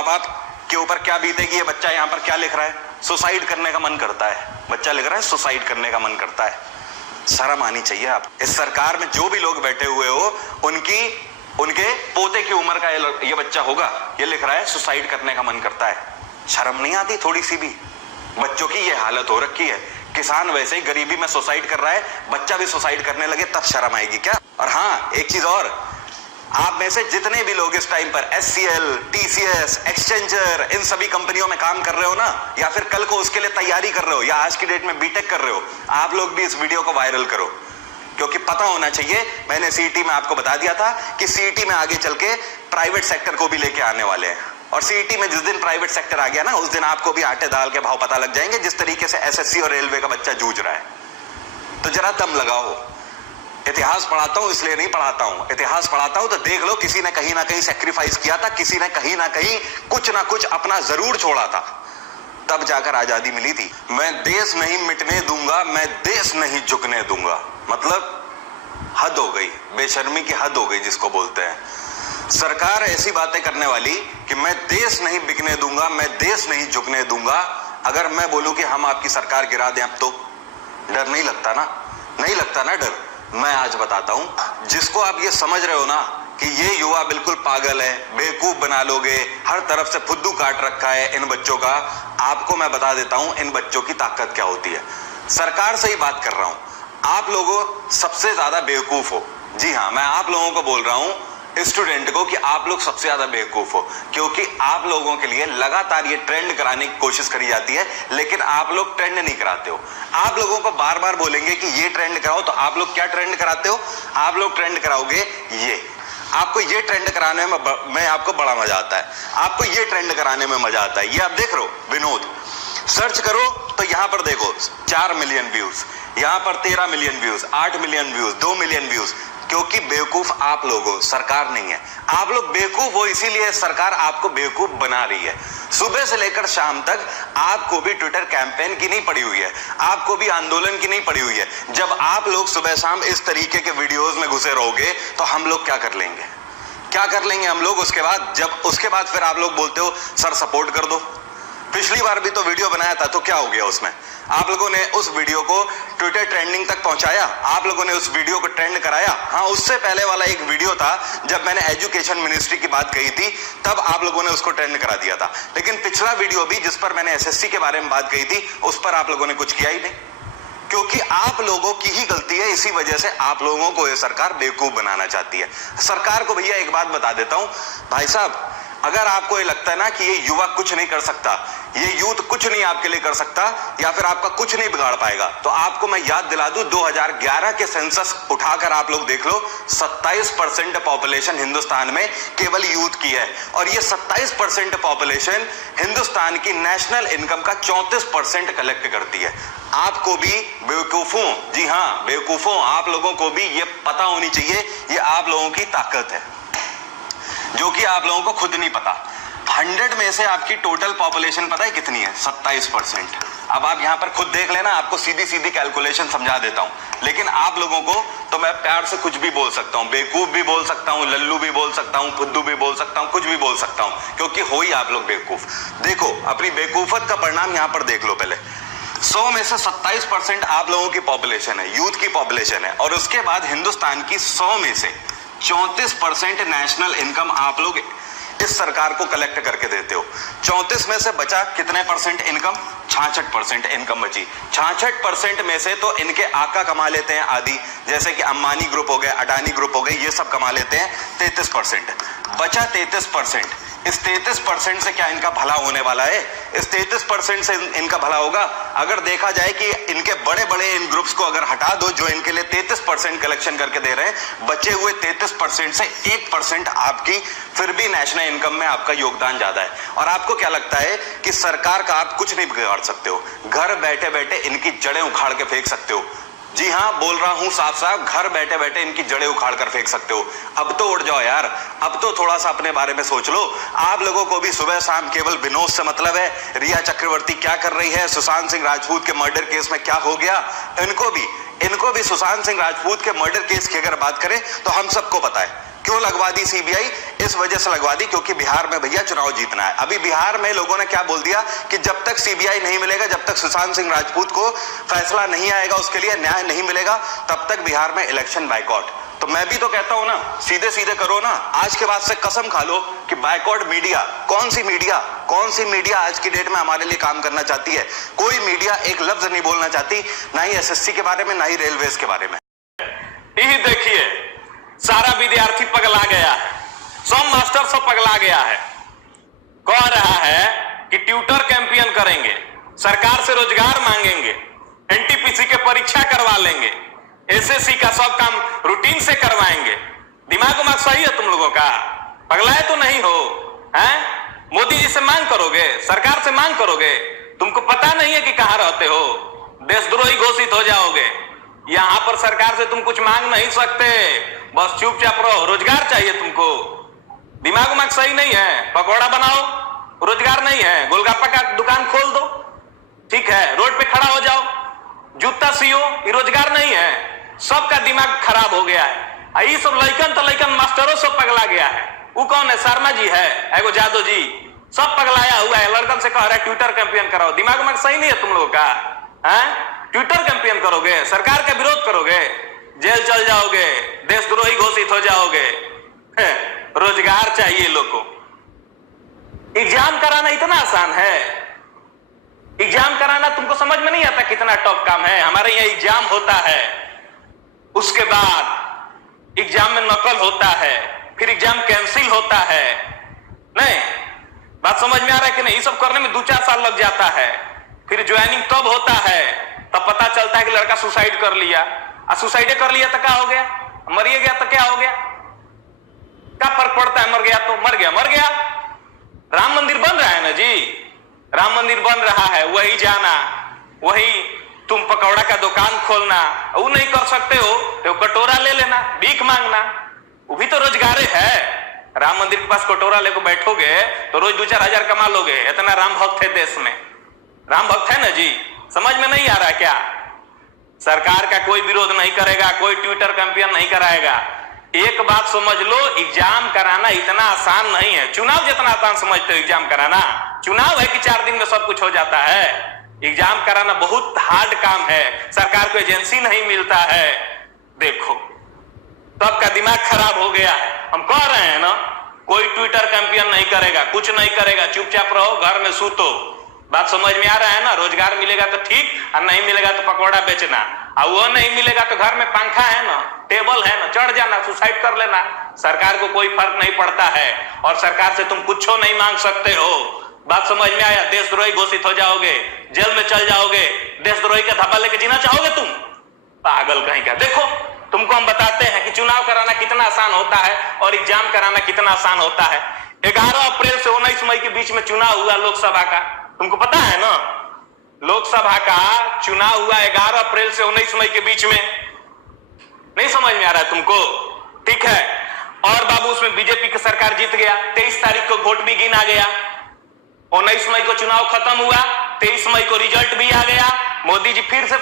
माँ बाप के ऊपर क्या बीतेगी, ये बच्चा यहाँ पर क्या लिख रहा है, सुसाइड करने का मन करता है, बच्चा लिख रहा है सुसाइड करने का मन करता है। शर्म आनी चाहिए आप। इस सरकार में जो भी लोग बैठे हुए हो उनके पोते की उम्र का ये बच्चा होगा, ये लिख रहा है सुसाइड करने का मन करता है। शर्म नहीं आती थोड़ी सी भी? बच्चों की ये हालत हो रखी है, किसान वैसे ही गरीबी में सुसाइड कर रहा है, बच्चा भी सुसाइड करने लगे तब शर्म आएगी क्या? और हाँ, एक चीज और, आप में से जितने भी लोग इस टाइम पर HCL, TCS, एक्सचेंजर, इन सभी कंपनियों में काम कर रहे हो ना, या फिर कल को उसके लिए तैयारी कर रहे हो, या आज की डेट में बीटेक कर रहे हो, आप लोग भी इस वीडियो को वायरल करो, क्योंकि पता होना चाहिए। मैंने CET में आपको बता दिया था कि CET में आगे चल के प्राइवेट सेक्टर को भी लेके आने वाले हैं, और CET में जिस दिन प्राइवेट सेक्टर आ गया ना, उस दिन आपको भी आटे दाल के भाव पता लग जाएंगे, जिस तरीके से SSC और रेलवे का बच्चा जूझ रहा है। तो जरा दम लगाओ। इतिहास पढ़ाता हूं इसलिए नहीं पढ़ाता हूं, इतिहास पढ़ाता हूं तो देख लो, किसी ने कहीं ना कहीं सैक्रिफाइस किया था, किसी ने कहीं ना कहीं कुछ ना कुछ अपना जरूर छोड़ा था, तब जाकर आजादी मिली थी। मैं देश नहीं मिटने दूंगा, मैं देश नहीं झुकने दूंगा, मतलब हद हो गई, बेशर्मी की हद हो गई जिसको बोलते हैं। सरकार ऐसी बातें करने वाली कि मैं देश नहीं बिकने दूंगा, मैं देश नहीं झुकने दूंगा। अगर मैं बोलूं कि हम आपकी सरकार गिरा दें अब, तो डर नहीं लगता ना? नहीं लगता ना डर? मैं आज बताता हूं, जिसको आप ये समझ रहे हो ना कि ये युवा बिल्कुल पागल है, बेवकूफ बना लोगे, हर तरफ से फुद्दू काट रखा है इन बच्चों का, आपको मैं बता देता हूं इन बच्चों की ताकत क्या होती है। सरकार से ही बात कर रहा हूं, आप लोगों सबसे ज्यादा बेवकूफ हो। जी हां, मैं आप लोगों को बोल रहा हूं, स्टूडेंट को, कि आप लोग सबसे ज्यादा बेवकूफ हो, क्योंकि आप लोगों के लिए लगातार ये ट्रेंड कराने की कोशिश करी जाती है, लेकिन आप लोग ट्रेंड नहीं कराते हो। आप लोगों को बार बार बोलेंगे कि ये ट्रेंड कराओ, तो आप लोग क्या ट्रेंड कराते हो? आप लोग ट्रेंड कराओगे ये। आपको ये ट्रेंड कराने में आपको बड़ा मजा आता है, आपको ये ट्रेंड कराने में मजा आता है। ये आप देख रहे हो, विनोद सर्च करो तो यहां पर देखो 4 मिलियन व्यूज, यहां पर 13 million views, 8 million views, 2 million views, क्योंकि बेवकूफ आप लोग हो, सरकार नहीं है। आप लोग बेवकूफ हो, इसीलिए सरकार आपको बेवकूफ बना रही है। सुबह से लेकर शाम तक आपको भी ट्विटर कैंपेन की नहीं पड़ी हुई है, आपको भी आंदोलन की नहीं पड़ी हुई है। जब आप लोग सुबह शाम इस तरीके के वीडियोस में घुसे रहोगे तो हम लोग क्या कर लेंगे? क्या कर लेंगे हम लोग? उसके बाद फिर आप लोग बोलते हो सर सपोर्ट कर दो। पिछली बार भी तो वीडियो बनाया था, तो क्या हो गया उसमें? आप लोगों ने उस वीडियो को ट्विटर ट्रेंडिंग तक पहुंचाया, आप लोगों ने उस वीडियो को ट्रेंड कराया। हाँ, उससे पहले वाला एक वीडियो था जब मैंने एजुकेशन मिनिस्ट्री की बात कही थी, तब आप लोगों ने उसको ट्रेंड करा दिया था। लेकिन पिछला वीडियो भी जिस पर मैंने SSC के बारे में बात कही थी, उस पर आप लोगों ने कुछ किया ही नहीं, क्योंकि आप लोगों की ही गलती है। इसी वजह से आप लोगों को ये सरकार बेवकूफ बनाना चाहती है। सरकार को भैया एक बात बता देता हूं, भाई साहब, अगर आपको ये लगता है ना कि ये युवा कुछ नहीं कर सकता, ये यूथ कुछ नहीं आपके लिए कर सकता, या फिर आपका कुछ नहीं बिगाड़ पाएगा, तो आपको मैं याद दिला दूं, 2011 के सेंसस उठाकर आप लोग देख लो, 27% पॉपुलेशन हिंदुस्तान में केवल यूथ की है, और ये 27% पॉपुलेशन हिंदुस्तान की नेशनल इनकम का 34% कलेक्ट करती है। आपको भी बेवकूफों, जी हां बेवकूफों, आप लोगों को भी ये पता होनी चाहिए, ये आप लोगों की ताकत है, जो कि आप लोगों को खुद नहीं पता। 100 में से आपकी टोटल पॉपुलेशन पता है कितनी है? 27%। अब आप यहां पर खुद देख लेना, आपको सीधी सीधी कैलकुलेशन समझा देता हूं, लेकिन आप लोगों को तो मैं प्यार से कुछ भी बोल सकता हूं, बेवकूफ भी बोल सकता हूं, लल्लू भी बोल सकता हूं, फुद्दू भी बोल सकता हूं, कुछ भी बोल सकता हूं, क्योंकि हो ही आप लोग बेवकूफ। देखो अपनी बेवकूफत का परिणाम यहां पर देख लो। पहले 100 में से 27% आप लोगों की पॉपुलेशन है, यूथ की पॉपुलेशन है, और उसके बाद हिंदुस्तान की 100 में से 34% नेशनल इनकम आप लोग इस सरकार को कलेक्ट करके देते हो। 34 में से बचा कितने परसेंट इनकम? 66% इनकम बची। 66% में से तो इनके आका कमा लेते हैं आदि, जैसे कि अंबानी ग्रुप हो गए, अडानी ग्रुप हो गए, ये सब कमा लेते हैं 33%। बचा 33%। इस 33% से क्या इनका भला होने वाला है? इस 33% से इनका भला होगा? अगर देखा जाए कि इनके बड़े बड़े इन ग्रुप्स को अगर हटा दो जो इनके लिए 33% कलेक्शन करके दे रहे हैं, बचे हुए 33% से 1% आपकी फिर भी नेशनल इनकम में आपका योगदान ज्यादा है। और आपको क्या लगता है कि सरकार का आप कुछ नहीं बिगाड़ सकते हो? घर बैठे बैठे इनकी जड़ें उखाड़ के फेंक सकते हो। जी हां, बोल रहा हूं साफ साफ, घर बैठे बैठे इनकी जड़ें उखाड़ कर फेंक सकते हो। अब तो उड़ जाओ यार, अब तो थोड़ा सा अपने बारे में सोच लो। आप लोगों को भी सुबह शाम केवल विनोद से मतलब है, रिया चक्रवर्ती क्या कर रही है, सुशांत सिंह राजपूत के मर्डर केस में क्या हो गया, इनको भी सुशांत सिंह राजपूत के मर्डर केस की अगर बात करें तो हम सबको पता है। क्यों लगवा दी सीबीआई? इस वजह से लगवा दी क्योंकि बिहार में भैया चुनाव जीतना है। अभी बिहार में लोगों ने क्या बोल दिया कि जब तक सीबीआई नहीं मिलेगा, जब तक सुशांत सिंह राजपूत को फैसला नहीं आएगा, उसके लिए न्याय नहीं मिलेगा, तब तक बिहार में इलेक्शन बाइकआउट। तो मैं भी तो कहता हूं ना, सीधे सीधे करो ना। आज के बाद से कसम खा लो कि बाइकआउट मीडिया, कौन सी मीडिया आज की डेट में हमारे लिए काम करना चाहती है? कोई मीडिया एक लफ्ज नहीं बोलना चाहती, ना ही एसएससी के बारे में, ना ही रेलवेज के बारे में। यही देखिए, सारा विद्यार्थी पगला गया है, सब मास्टर सब पगला गया है। कह रहा है कि ट्यूटर कैंपेन करेंगे, सरकार से रोजगार मांगेंगे, एनटीपीसी के परीक्षा करवा लेंगे, एसएससी का सब काम रूटीन से करवाएंगे। दिमाग सही है तुम लोगों का? पगलाए तो नहीं हो? हैं? मोदी जी से मांग करोगे, सरकार से मांग करोगे? तुमको पता नहीं है कि कहां रहते हो? देशद्रोही घोषित हो जाओगे। यहां पर सरकार से तुम कुछ मांग नहीं सकते, बस चुपचाप रहो। रोजगार चाहिए तुमको, दिमाग सही नहीं है? पकौड़ा बनाओ, रोजगार नहीं है, गोलगप्पा का दुकान खोल दो, ठीक है, रोड पे खड़ा हो जाओ, जूता सियो, ये रोजगार नहीं है। सबका दिमाग खराब हो गया है। ये सब लइकन तो लइकन मास्टरों सब पगला गया है। वो कौन है? शर्मा जी है, एगो जादव जी, सब पगलाया हुआ है। लड़कन से कह रहा है ट्विटर कैंपेन कराओ। दिमाग सही नहीं है तुम लोगों का? ट्विटर कैंपेन करोगे, सरकार का विरोध करोगे, जेल चल जाओगे, देशद्रोही घोषित हो जाओगे। रोजगार चाहिए लोग को। एग्जाम कराना इतना आसान है? एग्जाम कराना तुमको समझ में नहीं आता कितना टफ काम है? हमारे यहाँ एग्जाम होता है, उसके बाद एग्जाम में नकल होता है, फिर एग्जाम कैंसिल होता है। नहीं, बात समझ में आ रहा है कि नहीं? ये सब करने में 2-4 साल लग जाता है। फिर ज्वाइनिंग तब होता है, तब पता चलता है कि लड़का सुसाइड कर लिया। सुसाइड कर लिया तो क्या हो गया? मरिए गया तो क्या हो गया? क्या फर्क पड़ता है? मर गया तो मर गया। राम मंदिर बन रहा है ना जी, राम मंदिर बन रहा है, वही जाना, वही तुम पकौड़ा का दुकान खोलना। वो नहीं कर सकते हो तो कटोरा ले लेना, भीख मांगना, वो भी तो रोजगार है। राम मंदिर के पास कटोरा लेकर बैठोगे तो रोज 2-4 हजार कमा लोगे। इतना राम भक्त है देश में, राम भक्त है ना जी? समझ में नहीं आ रहा क्या? सरकार का कोई विरोध नहीं करेगा, कोई ट्विटर कैंपेन नहीं कराएगा। एक बात समझ लो, एग्जाम कराना इतना आसान नहीं है। चुनाव जितना आसान समझते हो एग्जाम कराना, चुनाव है कि 4 दिन में सब कुछ हो जाता है। एग्जाम कराना बहुत हार्ड काम है, सरकार को एजेंसी नहीं मिलता है। देखो, तब का दिमाग खराब हो गया है। हम कह रहे हैं ना, कोई ट्विटर कैंपेन नहीं करेगा, कुछ नहीं करेगा, चुपचाप रहो, घर में सूतो। बात समझ में आ रहा है ना? रोजगार मिलेगा तो ठीक, और नहीं मिलेगा तो पकौड़ा बेचना, और वो नहीं मिलेगा तो घर में पंखा है ना, टेबल है ना, चढ़ जाना, सुसाइड कर लेना। सरकार को कोई फर्क नहीं पड़ता है, और सरकार से तुम कुछ नहीं मांग सकते हो। बात समझ में आया? देशद्रोही घोषित हो जाओगे, जेल में चल जाओगे, देशद्रोही का धब्बा लेके जीना चाहोगे तुम? पागल कहीं का। देखो, तुमको हम बताते हैं कि चुनाव कराना कितना आसान होता है और एग्जाम कराना कितना आसान होता है। 11 अप्रैल से 19 मई के बीच में चुनाव हुआ लोकसभा का, तुमको पता है ना? लोकसभा का चुनाव हुआ 11 अप्रैल से 19 मई के बीच में। नहीं समझ में आ रहा है तुमको? ठीक है। और बाबू, उसमें बीजेपी की सरकार जीत गया। 23 तारीख को वोट भी गिना गया, 19 मई को चुनाव खत्म हुआ, 23 मई को रिजल्ट भी आ गया। मोदी जी फिर से